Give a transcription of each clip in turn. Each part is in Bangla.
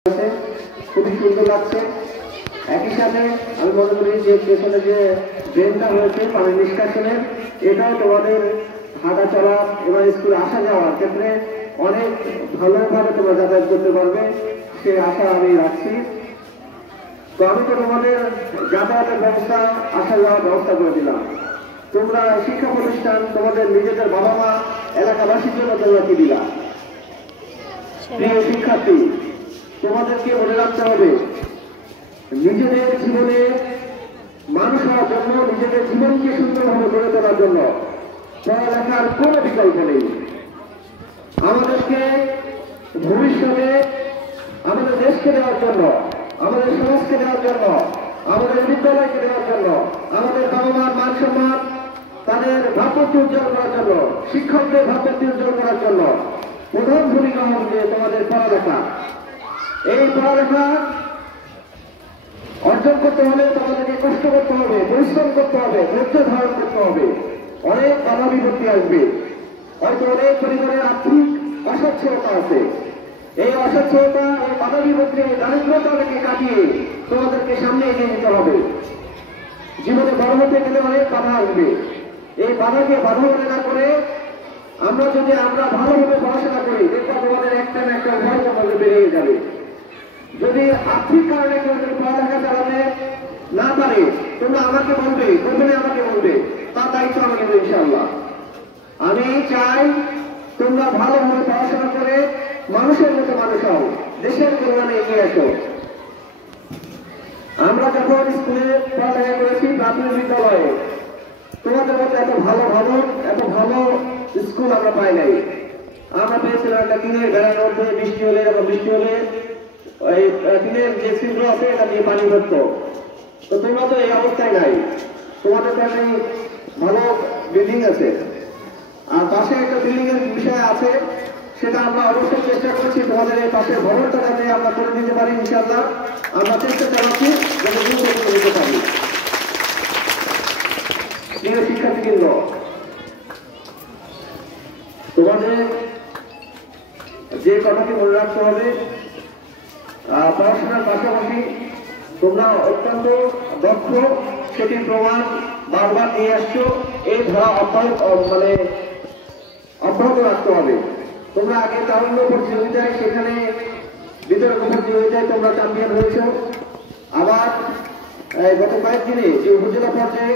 খুবই সুন্দর লাগছে। একই সাথে আমি মনে করি যে পেছনে যে ড্রেনটা হয়েছে পানি নিষ্কাশনের, এটাও তোমাদের হাঁটা চলা এবং স্কুলে আসা যাওয়ার ক্ষেত্রে অনেক ভালোভাবে তোমরা যাতায়াত করতে পারবে, সে আশা আমি রাখছি। তো আমি তো তোমাদের যাতায়াতের ব্যবস্থা, আসা যাওয়ার ব্যবস্থা করে দিলাম। তোমরা শিক্ষা প্রতিষ্ঠান তোমাদের নিজেদের বাবা মা এলাকাবাসীর জন্য তোমরা কি দিলা? প্রিয় শিক্ষার্থী, তোমাদেরকে মনে রাখতে হবে নিজেদের জীবনে মানুষ হওয়ার জন্য, নিজেদের জীবনকে সুন্দরভাবে গড়ে তোলার জন্য পড়ালেখার কোনো বিকল্প নেই। আমাদেরকে ভবিষ্যতে আমাদের দেশকে দেওয়ার জন্য, আমাদের সমাজকে দেওয়ার জন্য, আমাদের বিদ্যালয়কে দেওয়ার জন্য, আমাদের বাবা মার মান সম্মান, তাদের ভাবমূর্তি উজ্জ্বল করার জন্য, শিক্ষকদের ভাবমূর্তি উজ্জ্বল করার জন্য প্রধান ভূমিকা হবে তোমাদের পড়ালেখা। এই পড়ালেখা অর্জন করতে হলে তোমাদেরকে কষ্ট করতে হবে, পরিশ্রম করতে হবে, ধৈর্য ধারণ করতে হবে। অনেক বাধা বিপত্তি আসবে, হয়তো অনেক পরিবারের আর্থিক অসচ্ছলতা আছে। এই অসচ্ছলতা, এই বাধা বিপত্তি, এই দারিদ্রতাকে কাটিয়ে তোমাদেরকে সামনে এগিয়ে যেতে হবে। জীবনে বড় হতে গেলে অনেক বাধা আসবে। এই বাধাকে বাধা মনে না করে আমরা যদি ভালোভাবে পড়াশোনা করি, দেখবা তোমাদের একটা না একটা ভয় তোমাদের বেরিয়ে যাবে। যদি আর্থিক কারণে কেউ যদি পড়ালেখা চালাতে না পারে, তোমরা আমাকে বলবে, প্রথমে আমাকে বলবে, তার দায়িত্ব আমাকে দেবে ইনশাআল্লাহ। আমি চাই তোমরা ভালোভাবে পড়াশোনা করে মানুষের মতো মানুষ হও, দেশের কল্যাণে এগিয়ে আসো। আমরা যখন স্কুলে পড়ালেখা করেছি প্রাথমিক বিদ্যালয়ে, তোমাদের মতো এত ভালো ভবন, এত ভালো স্কুল আমরা পাই নাই। আমরা পেয়েছিলাম একটা টিনের বেড়ার মধ্যে বৃষ্টি হলে, এরকম বৃষ্টি হলে ওই টিনের যে ছিদ্র আছে এটা দিয়ে পানি ভরতো। তো তোমরা তো এই অবস্থায় নাই, তোমাদের তো একটা ভালো বিল্ডিং আছে, আর পাশে একটা বিল্ডিং এর বিষয় আছে, সেটা আমরা অবশ্যই চেষ্টা করছি তোমাদের এই পাশের ভবনটা যাতে আমরা করে দিতে পারি ইনশাআল্লাহ। আমরা চেষ্টা চালাচ্ছি যাতে গুরুত্ব দিতে পারি। প্রিয় শিক্ষার্থীবৃন্দ, তোমাদের যে কথাটি মনে রাখতে হবে, পড়াশোনার পাশাপাশি তোমরা অত্যন্ত দক্ষ, সেটির প্রমাণ বারবার নিয়ে আসছো। এই ধারা অব্যাহত রাখতে হবে। তোমরা আগে তারুণ্য প্রতিযোগিতায়, সেখানে বিতর্ক প্রতিযোগিতায় তোমরা চ্যাম্পিয়ন হয়েছ। আবার গত কয়েকদিনে যে উপজেলা পর্যায়ে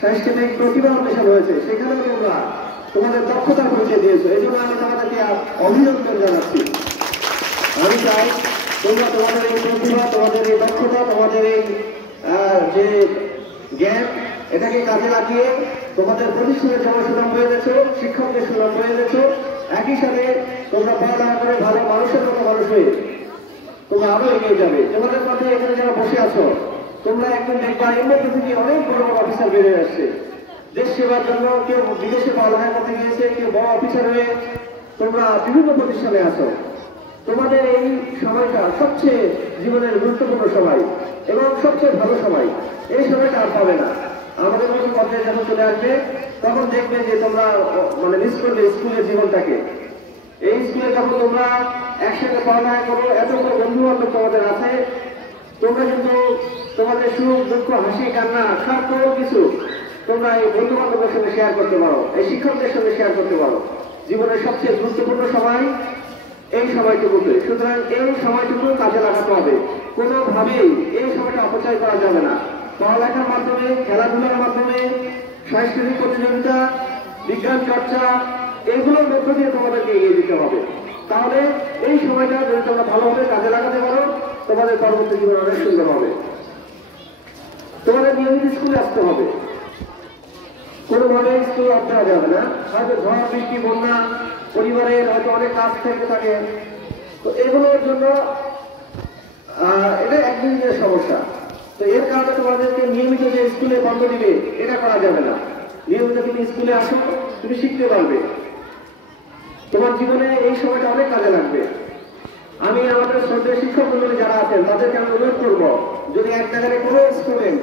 সাংস্কৃতিক প্রতিভা অন্বেষণ হয়েছে, সেখানেও তোমরা তোমাদের দক্ষতার পরিচয় দিয়েছো। এই জন্য আমি তোমাদেরকে অভিনন্দন জানাচ্ছি। আমি চাই তোমরা তোমাদের এই প্রতিভা, তোমাদের এই দক্ষতা, তোমাদের এই যে জ্ঞান, এটাকে কাজে লাগিয়ে তোমাদের প্রতিষ্ঠানের জন্য সুনাম হয়ে গেছো, শিক্ষকদের সুনাম হয়ে গেছো। একই সাথে তোমরা পড়ালেখা করে ভালো মানুষের মতো মানুষ হয়ে তোমরা আরো এগিয়ে যাবে। তোমাদের মধ্যে এখানে যারা বসে আছো, তোমরা একদিন দেখবা এর মধ্যে থেকে অনেক বড় বড় অফিসার বেরিয়ে আসছে। দেশ সেবার জন্য কেউ বিদেশে পড়ালেখা করতে গিয়েছে, কেউ বড় অফিসার হয়ে তোমরা বিভিন্ন প্রতিষ্ঠানে আছো। তোমাদের এই সময়টা সবচেয়ে জীবনের গুরুত্বপূর্ণ সময় এবং সবচেয়ে ভালো সময়। এই সময়টা আর পাবে না। আমাদের মতো পর্যায়ে যখন চলে আসবে, তখন দেখবে যে তোমরা মিস করবে স্কুলের জীবনটাকে। এই স্কুলে যখন তোমরা একসাথে পড়ালেখা করো, এতগুলো বন্ধু বান্ধব তোমাদের আছে, তোমরা কিন্তু তোমাদের সুখ দুঃখ, হাসি কান্না, সব কোনো কিছু তোমরা এই বন্ধু বান্ধবের সঙ্গে শেয়ার করতে পারো, এই শিক্ষকদের সঙ্গে শেয়ার করতে পারো। জীবনের সবচেয়ে গুরুত্বপূর্ণ সময় এই সময়টুকুতে। সুতরাং এই সময়টুকু কাজে লাগাতে হবে, কোনোভাবেই এই সময়টা অপচয় করা যাবে না। পড়ালেখার মাধ্যমে, খেলাধুলার মাধ্যমে, সাংস্কৃতিক প্রতিযোগিতা, বিজ্ঞান চর্চা, এইগুলোর মধ্য দিয়ে তোমাদেরকে এগিয়ে দিতে হবে। তাহলে এই সময়টা যদি তোমরা ভালোভাবে কাজে লাগাতে পারো, তোমাদের পরবর্তী জীবন অনেক সুন্দর হবে। তোমাদের নিয়মিত স্কুলে আসতে হবে, কোনোভাবে স্কুল অফ দেওয়া যাবে না। হয়তো ঝড় বৃষ্টি, বন্যা, পরিবারের হয়তো অনেক কাজ থেকে থাকে, তো এগুলোর জন্য এটা একদিনের সমস্যা। তো এর কারণে তোমাদেরকে নিয়মিত যে স্কুলে বন্ধ দিবে, এটা করা যাবে না। নিয়মিত তুমি স্কুলে আসো, তুমি শিখতে পারবে, তোমার জীবনে এই সময়টা অনেক কাজে লাগবে। আমি আমাদের শ্রদ্ধেয় শিক্ষক মন্ডলী যারা আছেন, তাদেরকে আমি অনুরোধ করবো, যদি এক জায়গায় কোনো স্টুডেন্ট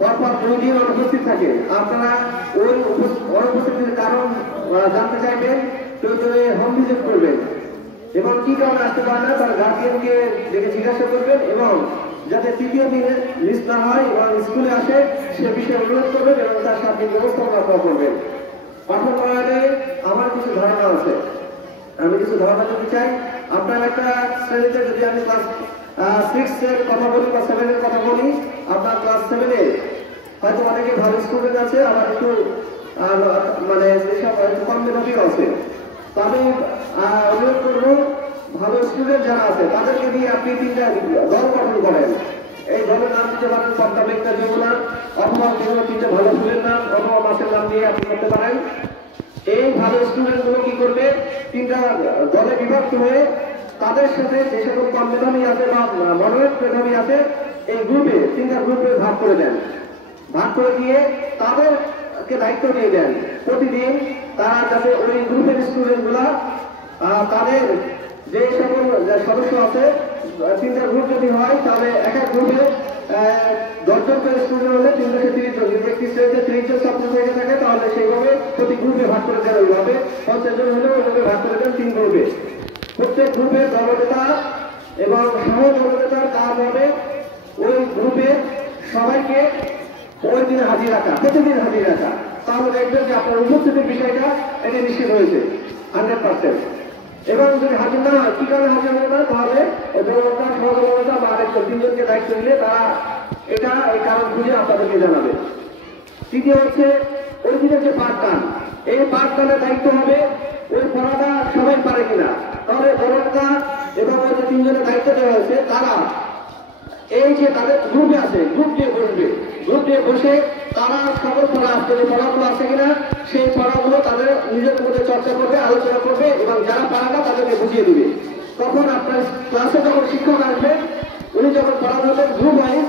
পরপর 2 দিন অনুপস্থিত থাকে, আপনারা ওই অনুপস্থিতির কারণ জানতে চাইবেন, প্রয়োজনে হোম ভিজিট করবেন। এবং কি কারণে আসতে পারে না তার গার্জিয়ানকে দেখে জিজ্ঞাসা করবেন এবং যাতে তৃতীয় দিনে মিস না হয় এবং স্কুলে আসে সে বিষয়ে অনুরোধ করবেন এবং তার সাথে ব্যবস্থাপনা করবেন। পাঠন করালে আমার কিছু ধারণা আছে, আমি কিছু ধারণা দিতে চাই। আপনার একটা শ্রেণীতে যদি আমি ক্লাস 6 এর কথা বলি বা 7 এর কথা বলি, আপনার ক্লাস 7 এ হয়তো অনেকে ভালো স্টুডেন্ট আছে, আবার একটু মানে যেসব কম মেধাবীও আছে। তো আমি অনুরোধ করবো ভালো স্টুডেন্ট যারা আছে তাদেরকে দিয়ে আপনি 3টা দল গঠন করেন। এই দলের নাম দিতে পারেন পদ্মাবেগটা যমুনা, অথবা বিভিন্ন 3টা ভালো ফুলের নাম অথবা মাছের নাম দিয়ে আপনি করতে পারেন। এই ভালো স্টুডেন্ট গুলো কি করবে, 3টা দলে বিভক্ত হয়ে তাদের সাথে যে সকল কম মেধাবী আছে বা মডারেট মেধাবী আছে এই গ্রুপে 3টা গ্রুপে ভাগ করে দেন। ভাগ করে দিয়ে তাদেরকে দায়িত্ব দিয়ে দেন প্রতিদিন তারা যাতে ওই গ্রুপের স্টুডেন্ট গুলা তাদের যে সকল সদস্য আছে 3টা গ্রুপ যদি হয় তাহলে এক এক গ্রুপে 10 জন করে স্টুডেন্ট হলে 330 জন, যদি একটি শ্রেণীতে 30 জন ছাত্র থেকে থাকে তাহলে সেইভাবে প্রতি গ্রুপে ভাগ করে দেন। ওইভাবে 50 জন হলেও ওইভাবে ভাগ করে দেন 3 গ্রুপে। প্রত্যেক গ্রুপের দলনেতা এবং সহ দলনেতার কাজ হবে ওই গ্রুপে সবাইকে ওই দিনে হাজির রাখা, প্রতিদিন হাজির রাখা। তাহলে দেখবেন যে আপনার উপস্থিতির বিষয়টা এটা নিশ্চিত হয়েছে 100%। এবং যদি হাজির না হয়, কি কারণে হাজির হবে না, তাহলে দলনেতা সহদলনেতা বা আরেকজন 3 জনকে দায়িত্ব দিলে তারা এটা এই কারণ খুঁজে আপনাদেরকে জানাবে। তৃতীয় হচ্ছে ওই দিনের যে পাঠদান, এই পাঠদানের দায়িত্ব হবে ওই পড়াটা সবাই পারে কিনা। তাহলে দলনেতা এবং ওই যে 3 জনের দায়িত্ব দেওয়া হয়েছে তারা এই যে তাদের গ্রুপে আছে গ্রুপ দিয়ে বসবে, গ্রুপ দিয়ে বসে তারা সকল পড়া আসছে যে পড়াগুলো আছে কিনা সেই পড়াগুলো তাদের নিজেদের মধ্যে চর্চা করবে, আলোচনা করবে এবং যারা পারাটা তাদেরকে বুঝিয়ে দিবে। তখন আপনার ক্লাসে যখন শিক্ষক আসবে উনি যখন পড়া ধরবেন গ্রুপ ওয়াইজ,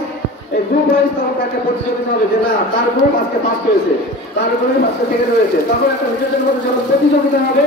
এই গ্রুপ ওয়াইজ তখন একটা প্রতিযোগিতা হবে যে না তার গ্রুপ আজকে ফার্স্ট হয়েছে, তার গ্রুপ আজকে সেকেন্ড হয়েছে। তখন একটা নিজেদের মধ্যে যখন প্রতিযোগিতা হবে